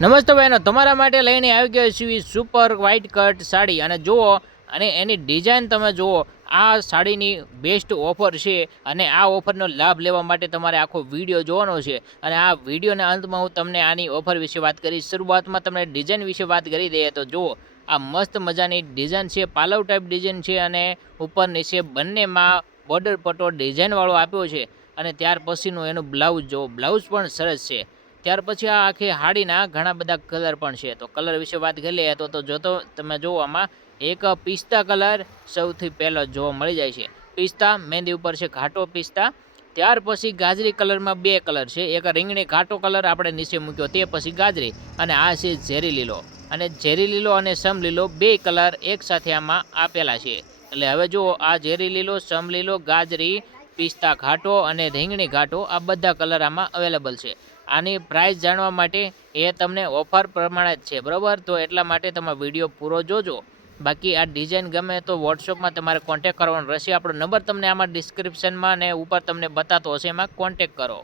નમસ્તે બહેનો, તમારા માટે લઈને આવી ગયો છીએ સુપર વ્હાઇટ કટ સાડી અને જુઓ અને એની ડિઝાઇન તમે જુઓ। આ સાડીની બેસ્ટ ઓફર છે અને આ ઓફરનો લાભ લેવા માટે તમારે આખો વિડીયો જોવાનો છે અને આ વિડીયોના અંતમાં હું તમને આની ઓફર વિશે વાત કરીશ। શરૂઆતમાં તમને ડિઝાઇન વિશે વાત કરી દઈએ તો જુઓ, આ મસ્ત મજાની ડિઝાઇન છે, પાલવ ટાઈપ ડિઝાઇન છે અને ઉપર નીચે બંનેમાં બોર્ડર પટ્ટો ડિઝાઇનવાળો આપ્યો છે અને ત્યાર પછીનું એનું બ્લાઉઝ જુઓ, બ્લાઉઝ પણ સરસ છે। ત્યાર પછી આ આખી હાડીના ઘણા બધા કલર પણ છે, તો કલર વિશે વાત કરી લઈએ તો જોતો તમે જુઓ, આમાં એક પિસ્તા કલર સૌથી પહેલો જોવા મળી જાય છે। પિસ્તા મહેંદી ઉપર છે ઘાટો પિસ્તા, ત્યાર પછી ગાજરી કલરમાં બે કલર છે, એક રીંગણી ઘાટો કલર આપણે નીચે મૂક્યો, તે પછી ગાજરી, અને આ છે ઝેરી લીલો, અને ઝેરી લીલો અને સમ લીલો બે કલર એક સાથે આમાં આપેલા છે। એટલે હવે જુઓ, આ ઝેરી લીલો, સમ લીલો, ગાજરી, પિસ્તા ઘાટો અને રીંગણી ઘાટો આ બધા કલર આમાં અવેલેબલ છે। આની પ્રાઇસ જાણવા માટે એ તમને ઓફર પ્રમાણે જ છે, બરાબર? તો એટલા માટે તમે વિડીયો પૂરો જોજો। બાકી આ ડિઝાઇન ગમે તો વોટ્સઅપમાં તમારે કોન્ટેક કરવાનો રહેશે। આપણો નંબર તમને આમાં ડિસ્ક્રિપ્શનમાં અને ઉપર તમને બતાતો હશે, એમાં કોન્ટેક કરો।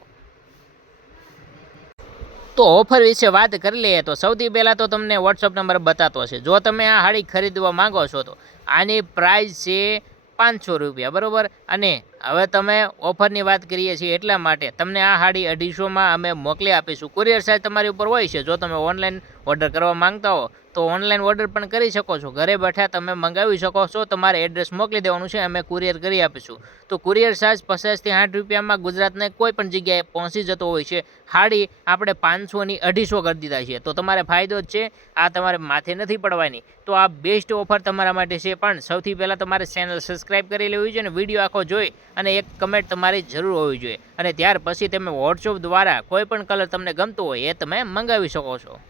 તો ઓફર વિશે વાત કરી લઈએ તો સૌથી પહેલાં તો તમને વોટ્સઅપ નંબર બતાતો હશે। જો તમે આ હાડી ખરીદવા માંગો છો તો આની પ્રાઇસ છે 500 રૂપિયા, બરાબર? અને હવે તમે ઓફરની વાત કરીએ છીએ એટલા માટે તમને આ હાડી 250માં અમે મોકલી આપીશું। કુરિયર ચાર્જ તમારી ઉપર હોય છે। જો તમે ઓનલાઈન ઓર્ડર કરવા માંગતા હો તો ઓનલાઈન ઓર્ડર પણ કરી શકો છો, ઘરે બેઠા તમે મંગાવી શકો છો। તમારે એડ્રેસ મોકલી દેવાનું છે, અમે કુરિયર કરી આપીશું। તો કુરિયર ચાર્જ 50 થી 60 રૂપિયામાં ગુજરાતને કોઈ પણ જગ્યાએ પહોંચી જતો હોય છે। હાડી આપણે 500ની 250 કરી દીધા છે, તો તમારે ફાયદો જ છે, આ તમારે માથે નથી પડવાની। તો આ બેસ્ટ ઓફર તમારા માટે છે, પણ સૌથી પહેલાં તમારે ચેનલ સબસ્ક્રાઈબ કરી લેવી જોઈએ અને વિડીયો આખો જોઈ અને એક કમેન્ટ તમારી જરૂર હોવી જોઈએ, અને ત્યાર પછી તમે વોટ્સઅપ દ્વારા કોઈ પણ કલર તમને ગમતો હોય એ તમે મંગાવી શકો છો।